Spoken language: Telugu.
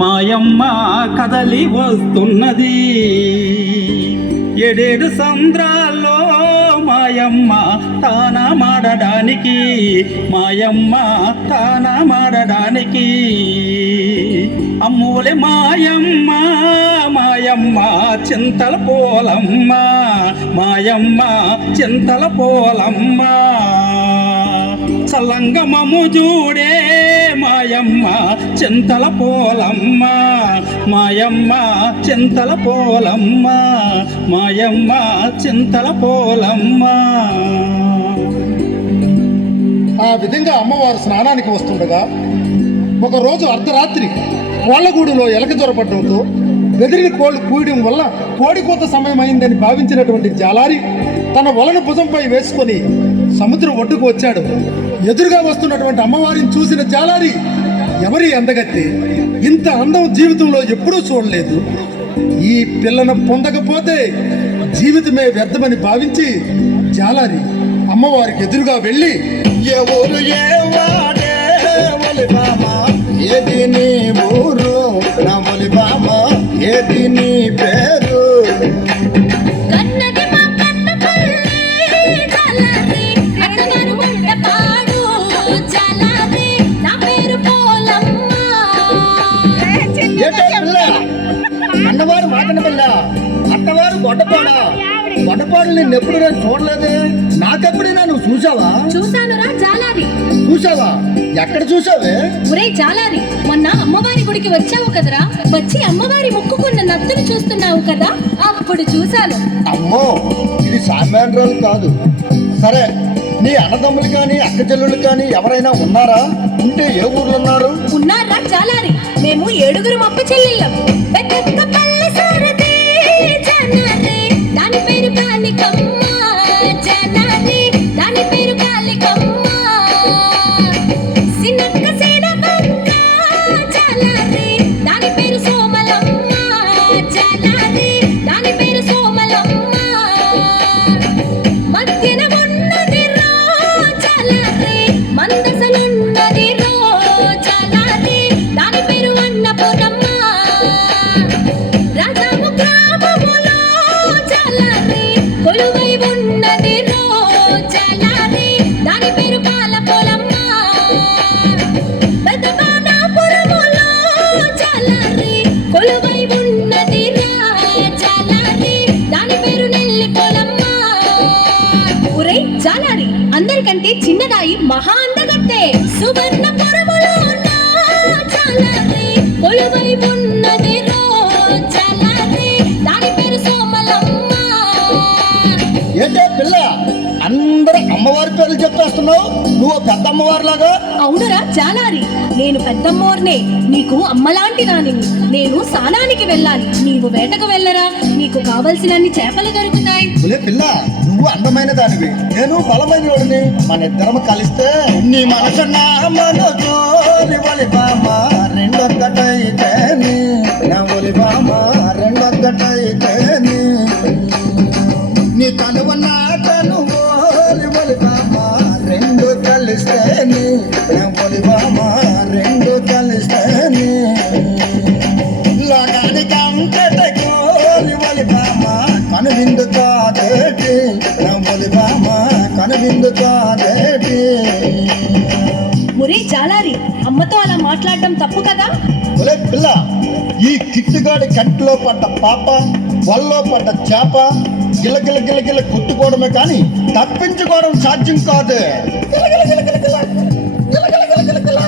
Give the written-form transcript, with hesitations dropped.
మాయమ్మ కదలి వస్తున్నది. ఏడేడు సంద్రాల్లో మాయమ్మ తానమాడడానికి, మాయమ్మ తానమాడడానికి. అమ్మోలే మాయమ్మ మాయమ్మ చింతల పోలమ్మ, మాయమ్మ చింతల పోలమ్మ. సల్లంగమము చూడే మాయమ్మ చింతల పోలమ్మ, మాయమ్మ చింతల పోలమ్మ, మాయమ్మ చింతల పోలమ్మ. ఆ విధంగా అమ్మవారు స్నానానికి వస్తుండగా ఒకరోజు అర్ధరాత్రి కోళ్లగూడులో ఎలక జ్వరపడడంతో బెదిరిన కోళ్లు కూయడం వల్ల కోడికోత సమయం అయిందని భావించినటువంటి జాలారి తన వలను భుజంపై వేసుకొని సముద్రం ఒడ్డుకు వచ్చాడు. ఎదురుగా వస్తున్నటువంటి అమ్మవారిని చూసిన జాలారి, ఎవరి అందగత్తి, ఇంత అందం జీవితంలో ఎప్పుడూ చూడలేదు, ఈ పిల్లను పొందకపోతే జీవితమే వ్యర్థమని భావించి జాలారి అమ్మవారికి ఎదురుగా వెళ్ళి, ఎవరు ఏవాడే ఒలిబామ, ఏది నీ ఊరు నా ఒలిబామ, ఏది నీ పేరు? అన్నవారు మాటన పిల్ల, అత్తవారు గొడ్డపాడా. గొడ్డపాడు నిన్ను ఎప్పుడు నేను చూడలేదే, నాకెప్పుడైనా నువ్వు చూసావా? చూసానురా జాలారి. చూసావా? ఎక్కడ చూసావే? ఒరే జాలారి, మొన్న అమ్మవారి గుడికి వచ్చావు కదరా, వచ్చి అమ్మవారి ముక్కుకున్న నత్తులు చూస్తున్నావు కదా, అప్పుడు చూశాను. అమ్మో, ఇది సామాన్యురాలు కాదు. సరే, నీ అన్నదమ్ములు కానీ అక్క చెల్లెళ్ళు కానీ ఎవరైనా ఉన్నారా? ఉంటే ఏ ఊర్లో ఉన్నారు? ఉన్నారా జాలారి, మేము 7 అప్ప చెల్లెళ్ళం. దాని పేరు కాలికమ్మ, జనాలి దాని పేరు కాలికమ్మ. సినక్క సీనకొక్క జలాలి దాని పేరు సోమలమ్మ, జలాలి దాని పేరు సోమలమ్మ. మధ్యన ఉన్నది రో జలాలి, మందసలున్నది రో జలాలి దాని పేరు అన్నపూర్ణమ్మ. రాజాము గ్రామములో జలాలి కొలువై ఉన్నది రో జలాలి దాని పేరు కాలపోలమ్మ. పెదబాదాపురములో జలాలి కొలువై ఉన్నది రా జలాలి దాని పేరు నెల్లిపోలమ్మ. ఒరే జాలారి, అందరికంటే చిన్నదాయి మహా అందగత్తే. సువర్ణపురములో నా జలాలి కొలువై ఉన్నది రో జలాలి దాని పేరు సోమలమ్మ. ఏంటే పిల్ల, అందరూ అమ్మవారి పేర్లు చెప్పేస్తున్నావు, నువ్వు పెద్ద అమ్మవారిలాగా. అవునురా జాలారి, నేను పెద్దమ్మోర్నే, నీకు అమ్మలాంటి దానిని. నేను స్నానానికి వెళ్ళాలి, నీవు వేటకు వెళ్ళరా, నీకు కావలసినన్ని చేపలు దొరుకుతాయి. ఒలే పిల్ల, నువ్వు అందమైన దానివి, నేను బలమైన వాడిని. మన ఇద్దరం కలిస్తే నీ మనసు నా మనసు ఒలిబామ రెండొక్కటైతేని, నా ఒలిబామ రెండొక్కటైతేని. నీ తనువు నా తనువు ఒలిబామ రెండు కలిస్తేని, నా ఒలిబామ రెండు కలిస్తేని. లోకానికి అంతటకు ఒలిబామ కనువిందు కాదేటి, నా ఒలిబామ కనువిందు కాదేటి. ఒరే జాలారి, అమ్మతో అలా మాట్లాడడం తప్పు కదా. ఒలే పిల్ల, ఈ కిట్టుగాడి కంటిలో పడ్డ పాప, వల్లో పడ్డ చేప గిలగిల గిలగిల కొట్టుకోవడమే కానీ తప్పించుకోవడం సాధ్యం కాదు. గిలగిల గిలగిల గిల, గిలగిల గిలగిల గిల.